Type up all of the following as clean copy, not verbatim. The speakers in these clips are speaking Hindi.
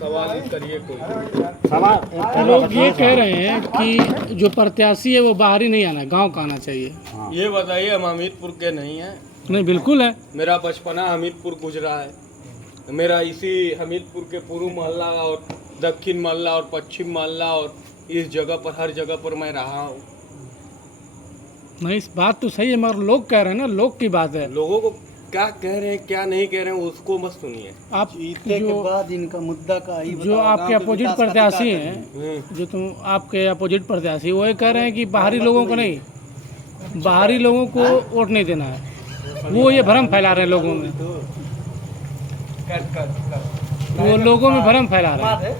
सवाल करिए कोई सवाल। लोग ये कह रहे हैं कि जो प्रत्याशी है वो बाहर ही नहीं आना, गांव का आना चाहिए। हाँ। ये बताइए, हम हमीरपुर के नहीं हैं? नहीं, बिल्कुल है। मेरा बचपना हमीरपुर गुजरा है। मेरा इसी हमीरपुर के पूर्व मोहल्ला और दक्षिण मोहल्ला और पश्चिम मोहल्ला और इस जगह पर, हर जगह पर मैं रहा हूँ। नहीं, इस बात तो सही है, मगर लोग कह रहे हैं ना, लोग की बात है। लोगों को क्या कह रहे हैं क्या नहीं कह रहे हैं उसको मत सुनिए। आप जीतने के बाद इनका मुद्दा का ही जो आपके अपोजिट प्रत्याशी हैं, जो तुम आपके अपोजिट प्रत्याशी, वो ये कह रहे हैं कि बाहरी लोगों को नहीं, बाहरी लोगों को वोट नहीं देना है। वो ये भ्रम फैला रहे हैं लोगों में, वो लोगों में भ्रम फैला रहे हैं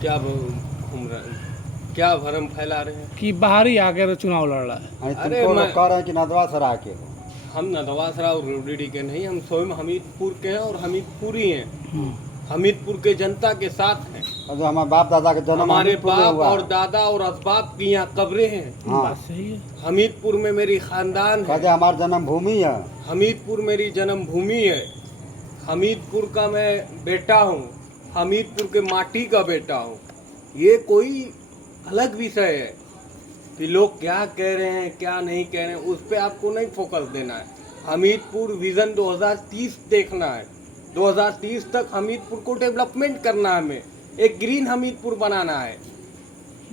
क्या घूम रहे हैं, क्या भ्रम फैला रहे हैं कि बाहरी आकर चुनाव लड़ रहा है। अरे तुमको मैं- लोग कह रहे हैं कि नदवा सराय के हो। हम नदवासरा और रुडीडी के नहीं, हम स्वयं हमीरपुर के हैं और हमीरपुरी हैं। हमीरपुर के जनता के साथ हैं। और जो हमारे बाप दादा के जन्म हमारे हमीरपुर में बाप हुआ और है। दादा और असबाब की यहाँ कब्रें हैं। हाँ, बात सही है। हमीरपुर में मेरी खानदान है। कहते हमारी जन्मभूमि है। हमीरपुर मेरी जन्मभूमि है। हमीरपुर का मैं बेटा हूँ, हमीरपुर के माटी का बेटा हूँ। ये कोई अलग विषय है कि लोग क्या कह रहे हैं क्या नहीं कह रहे हैं, उस पर आपको नहीं फोकस देना है। हमीरपुर विजन 2030 देखना है। 2030 तक हमीरपुर को डेवलपमेंट करना है, हमें एक ग्रीन हमीरपुर बनाना है।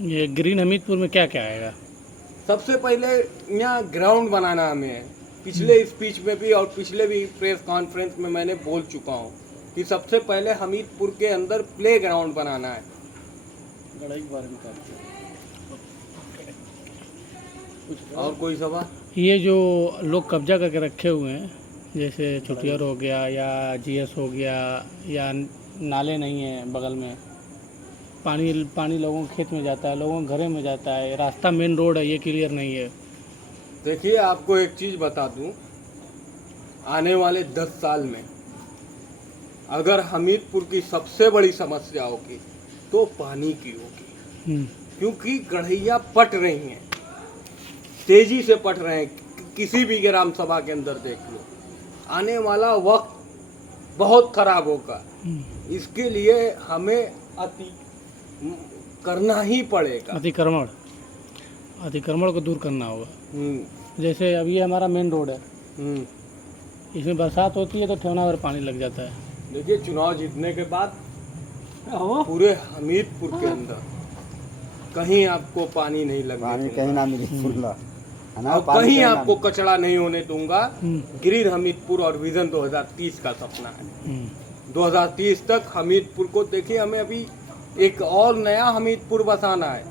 ये ग्रीन हमीरपुर में क्या क्या आएगा? सबसे पहले यहाँ ग्राउंड बनाना हमें। पिछले स्पीच में भी और पिछले भी प्रेस कॉन्फ्रेंस में मैंने बोल चुका हूँ कि सबसे पहले हमीरपुर के अंदर प्ले ग्राउंड बनाना है। और कोई सवाल? ये जो लोग कब्जा करके रखे हुए हैं, जैसे चुटियर हो गया या जीएस हो गया, या नाले नहीं है बगल में, पानी लोगों के खेत में जाता है, लोगों के घरों में जाता है, रास्ता मेन रोड है, ये क्लियर नहीं है। देखिए, आपको एक चीज़ बता दूं, आने वाले 10 साल में अगर हमीरपुर की सबसे बड़ी समस्या होगी तो पानी की होगी। क्योंकि गढ़ैया पट रही हैं, तेजी से पट रहे हैं। किसी भी ग्राम सभा के अंदर देख लो, आने वाला वक्त बहुत खराब होगा। इसके लिए हमें अति करना ही पड़ेगा। अतिक्रमण को दूर करना होगा। जैसे अब ये हमारा मेन रोड है, इसमें बरसात होती है तो ठेवना भर पानी लग जाता है। देखिए, चुनाव जीतने के बाद पूरे हमीरपुर के अंदर कहीं आपको पानी नहीं लगने पानी दूंगा। कहीं ना मिली फुल्ला है ना, और पानी कहीं ना आपको मिली। कचरा नहीं होने दूंगा। ग्रीन हमीरपुर और विजन 2030 का सपना है। 2030 तक हमीरपुर को देखिए, हमें अभी एक और नया हमीरपुर बसाना है।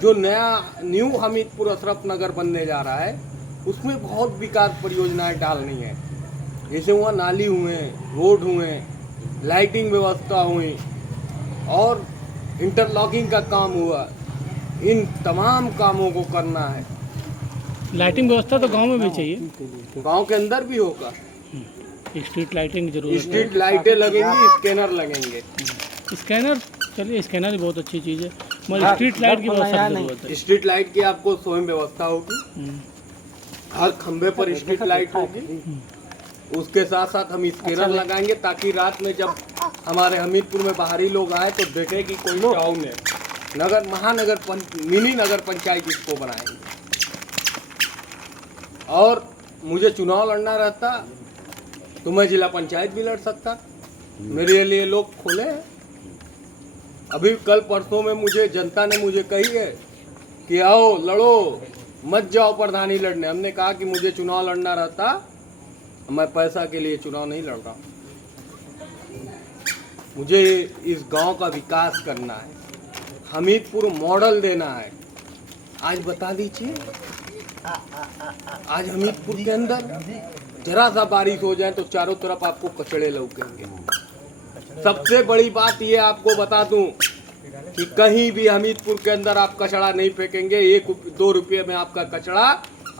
जो नया न्यू हमीरपुर अशरफ नगर बनने जा रहा है, उसमें बहुत विकास परियोजनाएं डालनी है। जैसे वहाँ नाली हुए, रोड हुए, लाइटिंग व्यवस्था हुई और इंटरलॉकिंग का काम हुआ। इन तमाम कामों को करना है। लाइटिंग व्यवस्था तो गांव में भी चाहिए, गांव के अंदर भी होगा। स्ट्रीट लाइटिंग जरूर है। स्ट्रीट लाइटें लगेंगी, स्कैनर लगेंगे। स्कैनर, चलिए स्कैनर भी बहुत अच्छी चीज़ है, मगर स्ट्रीट लाइट की बहुत सख्त जरूरत है। स्ट्रीट लाइट की आपको स्वयं व्यवस्था होगी। हर खंभे पर स्ट्रीट लाइट होगी। उसके साथ साथ हम स्कैनर लगाएंगे ताकि रात में जब हमारे हमीरपुर में बाहरी लोग आए तो देखें कि कोई टाउन है। मिनी नगर पंचायत इसको बनाएंगे। और मुझे चुनाव लड़ना रहता तो मैं जिला पंचायत भी लड़ सकता। मेरे लिए लोग खोले हैं। अभी कल परसों में मुझे जनता ने मुझे कही है कि आओ लड़ो, मत जाओ प्रधानी लड़ने। हमने कहा कि मुझे चुनाव लड़ना रहता, मैं पैसा के लिए चुनाव नहीं लड़ रहा। मुझे इस गांव का विकास करना है, हमीरपुर मॉडल देना है। आज बता दीजिए, आज हमीरपुर के अंदर जरा सा बारिश हो जाए तो चारों तरफ आपको कचड़े लौकेंगे। सबसे बड़ी बात ये आपको बता दूं कि कहीं भी हमीरपुर के अंदर आप कचड़ा नहीं फेंकेंगे। 1-2 रुपये में आपका कचड़ा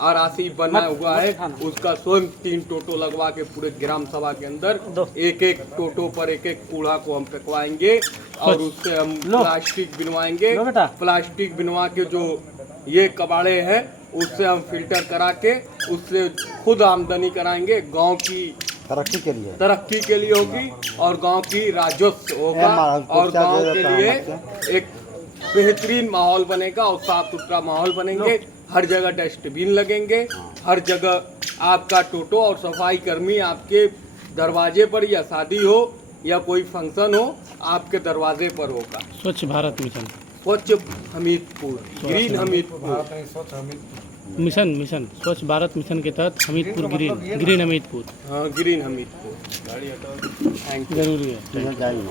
और आसिफ बना हुआ है, उसका स्वयं 3 टोटो लगवा के पूरे ग्राम सभा के अंदर एक टोटो पर एक कूड़ा को हम फेंकवाएंगे और उससे हम प्लास्टिक बिनवाएंगे। प्लास्टिक बिनवा के जो ये कबाड़े हैं उससे हम फिल्टर करा के उससे खुद आमदनी कराएंगे। गांव की तरक्की के लिए तरक्की के लिए होगी और गांव की राजस्व होगा और गांव के लिए एक बेहतरीन माहौल बनेगा और साफ सुथरा माहौल बनेंगे। हर जगह डस्टबिन लगेंगे, हर जगह आपका टोटो और सफाई कर्मी आपके दरवाजे पर, या शादी हो या कोई फंक्शन हो, आपके दरवाजे पर होगा। स्वच्छ भारत मिशन, स्वच्छ Hamirpur, green Hamirpur, mission mission स्वच्छ भारत मिशन के तहत हमीरपुर ग्रीन हमीरपुर। हाँ ग्रीन हमीरपुर। Thank you. जरूरी है। जाइए।